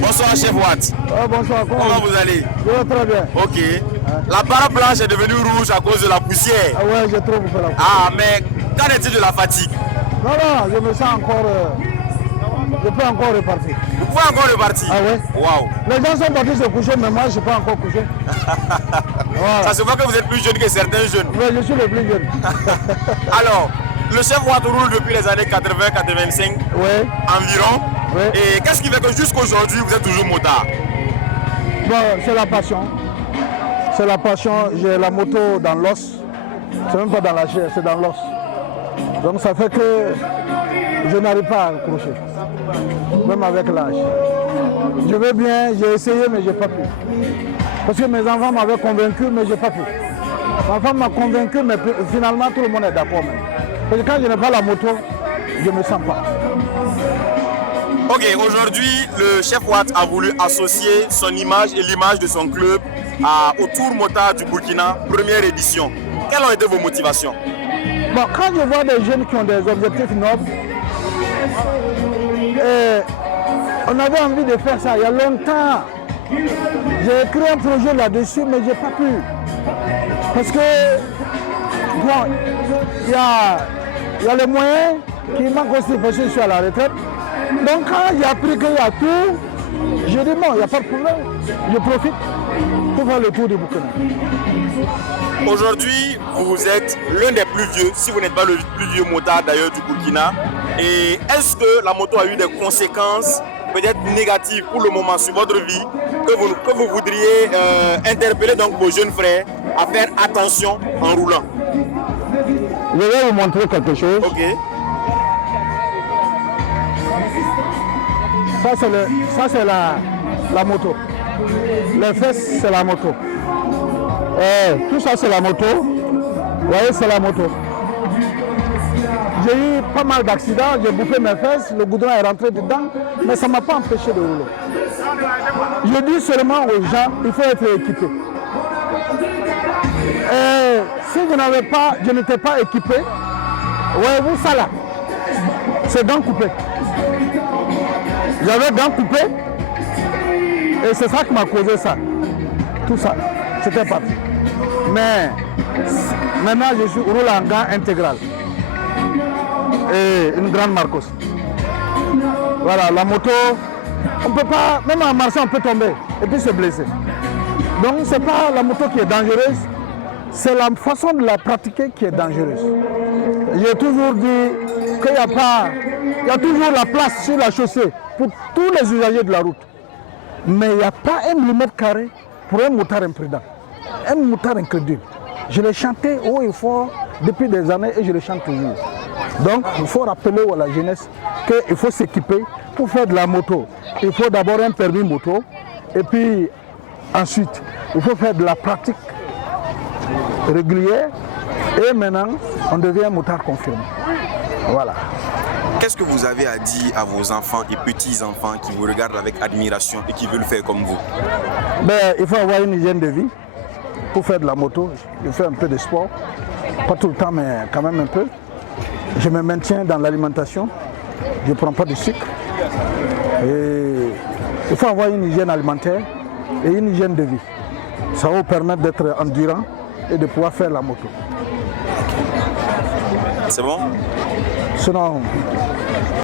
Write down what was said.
Bonsoir chef Watt. Bonsoir, Comment vous allez? Je vais très bien. Ok. La barre blanche est devenue rouge à cause de la poussière. Ah ouais, j'ai trop bouffé la poussière. Ah, mais qu'en est-il de la fatigue? Non, non, je me sens encore... je peux encore repartir. Vous pouvez encore repartir? Ah ouais? Waouh. Les gens sont partis se coucher, mais moi, je ne suis pas encore couché. Voilà. Ça se voit que vous êtes plus jeune que certains jeunes. Oui, je suis le plus jeune. Alors, le chef Watt roule depuis les années 80-85 environ. Oui. Et qu'est-ce qui fait que jusqu'aujourd'hui, vous êtes toujours motard? Bon, c'est la passion. C'est la passion. J'ai la moto dans l'os. C'est même pas dans la chair, c'est dans l'os. Donc ça fait que je n'arrive pas à accrocher. Même avec l'âge. Je veux bien, j'ai essayé, mais je n'ai pas pu. Parce que mes enfants m'avaient convaincu, mais je n'ai pas pu. Ma femme m'a convaincu, mais finalement tout le monde est d'accord même. Parce que quand je n'ai pas la moto, je ne me sens pas. Ok, aujourd'hui, le chef Watt a voulu associer son image et l'image de son club au Tour Motard du Burkina, première édition. Quelles ont été vos motivations? Bon, quand je vois des jeunes qui ont des objectifs nobles, on avait envie de faire ça il y a longtemps. J'ai écrit un projet là-dessus, mais je n'ai pas pu. Parce que, bon, il y a les moyens qui manquent aussi parce que je suis à la retraite. Donc quand j'ai appris qu'il y a tout, j'ai dit non, il n'y a pas de problème. Je profite pour faire le tour du Burkina. Aujourd'hui, vous êtes l'un des plus vieux, si vous n'êtes pas le plus vieux motard d'ailleurs du Burkina. Et est-ce que la moto a eu des conséquences peut-être négatives pour le moment sur votre vie que vous voudriez interpeller donc vos jeunes frères à faire attention en roulant? Je vais vous montrer quelque chose. Ok. Ça c'est la moto. Les fesses c'est la moto. Tout ça c'est la moto. Vous voyez, c'est la moto. J'ai eu pas mal d'accidents, j'ai bouffé mes fesses, le goudron est rentré dedans, mais ça ne m'a pas empêché de rouler. Je dis seulement aux gens, il faut être équipé. Si je n'étais pas équipé, voyez-vous ça là, c'est gants coupés. J'avais gants coupés et c'est ça qui m'a causé ça. Tout ça, c'était parti. Mais maintenant je roule en gants intégral. Et une grande marque aussi. Voilà, la moto, on peut pas, même en marchant on peut tomber et puis se blesser. Donc c'est pas la moto qui est dangereuse, c'est la façon de la pratiquer qui est dangereuse. J'ai toujours dit qu'il il y a toujours la place sur la chaussée pour tous les usagers de la route. Mais il n'y a pas un millimètre carré pour un motard imprudent, un motard incrédule. Je l'ai chanté haut et fort depuis des années et je le chante toujours. Donc il faut rappeler à la jeunesse qu'il faut s'équiper pour faire de la moto. Il faut d'abord un permis moto et puis ensuite il faut faire de la pratique régulière et maintenant on devient un motard confirmé. Voilà. Qu'est-ce que vous avez à dire à vos enfants et petits-enfants qui vous regardent avec admiration et qui veulent faire comme vous? Il faut avoir une hygiène de vie pour faire de la moto. Je fais un peu de sport, pas tout le temps mais quand même un peu. Je me maintiens dans l'alimentation, je ne prends pas de sucre. Et il faut avoir une hygiène alimentaire et une hygiène de vie. Ça va vous permettre d'être endurant et de pouvoir faire la moto. C'est bon? Sinon,